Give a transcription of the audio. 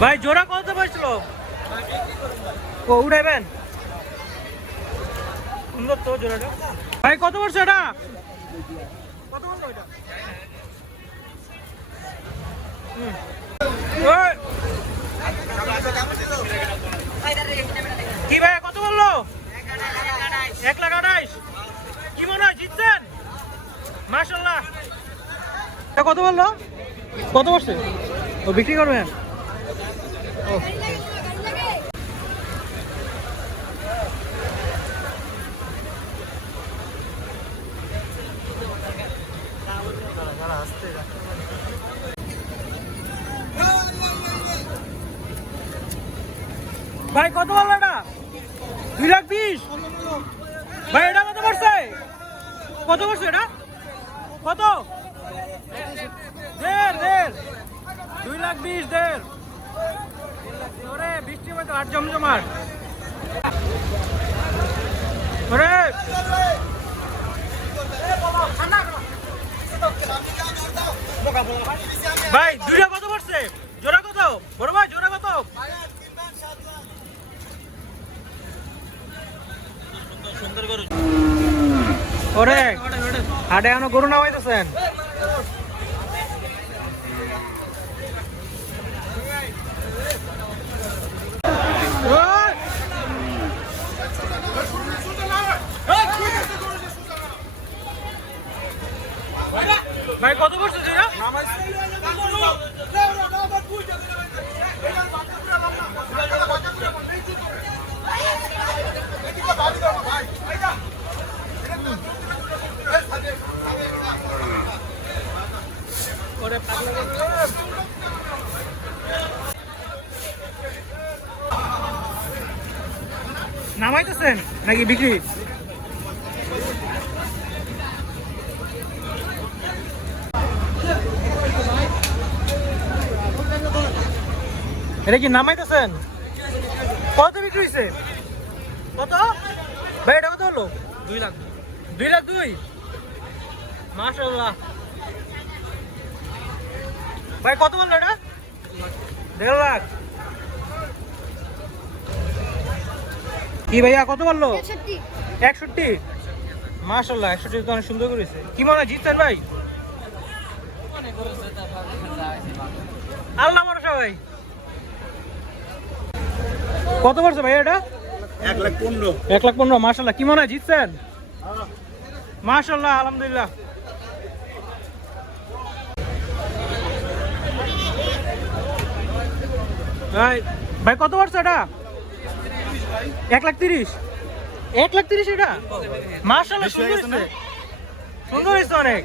ভাই জোড়া কত পাইছিল? ও উড়াইবেন? সুন্দর তো জোড়াটা। ভাই কত পড়ছে এটা? কত বললো এটা? কি ভাই কত বললো? 1,28,000। কি মনে হয় জিতছেন? মাশাআল্লাহ। কত বললো? কত বলছে? ও বিক্রি করবেন? ও ভাই কত বললো এটা? 2,20,000। ভাই এটা কত পড়ছে? কত পড়ছে এটা? কত? 1,500,000। 2,20,000। ওরে বৃষ্টির মধ্যে হাট জমজমাট। ওরে ভাই দুইটা কত পড়ছে? জোড়া কত? বড় ভাই জোড়া কত? ওরে হাটে এখনো গরু নামাইতেছেন? ভাই কত পড়ছে জোড়া? নামাইতেছেন নাকি বিক্রি? এটা কি নামাইতেছেন? কত বিক্রি হয়েছে? কত ভাই এটা কত হলো? 2 লাখ। 2,02,000। মাশাআল্লাহ। ভাই কত বললো এটা? 1.5 লাখ। কি ভাইয়া কত বললো? 61। মাশাআল্লাহ 61 তো অনেক সুন্দর করেছে। কি মনে হয় জিতছেন ভাই? আল্লাহ ভরসা ভাই। কত পড়ছে ভাই এটা? 1,15,000। 1,15,000। মাশাআল্লাহ। কি মনে হয় জিতছেন? মাশাআল্লাহ আলহামদুলিল্লাহ। ভাই ভাই কত পড়ছে এটা? 1,30,000। 1,30,000 এটা? মাশাআল্লাহ সুন্দর হয়েছে। সুন্দর হয়েছে অনেক।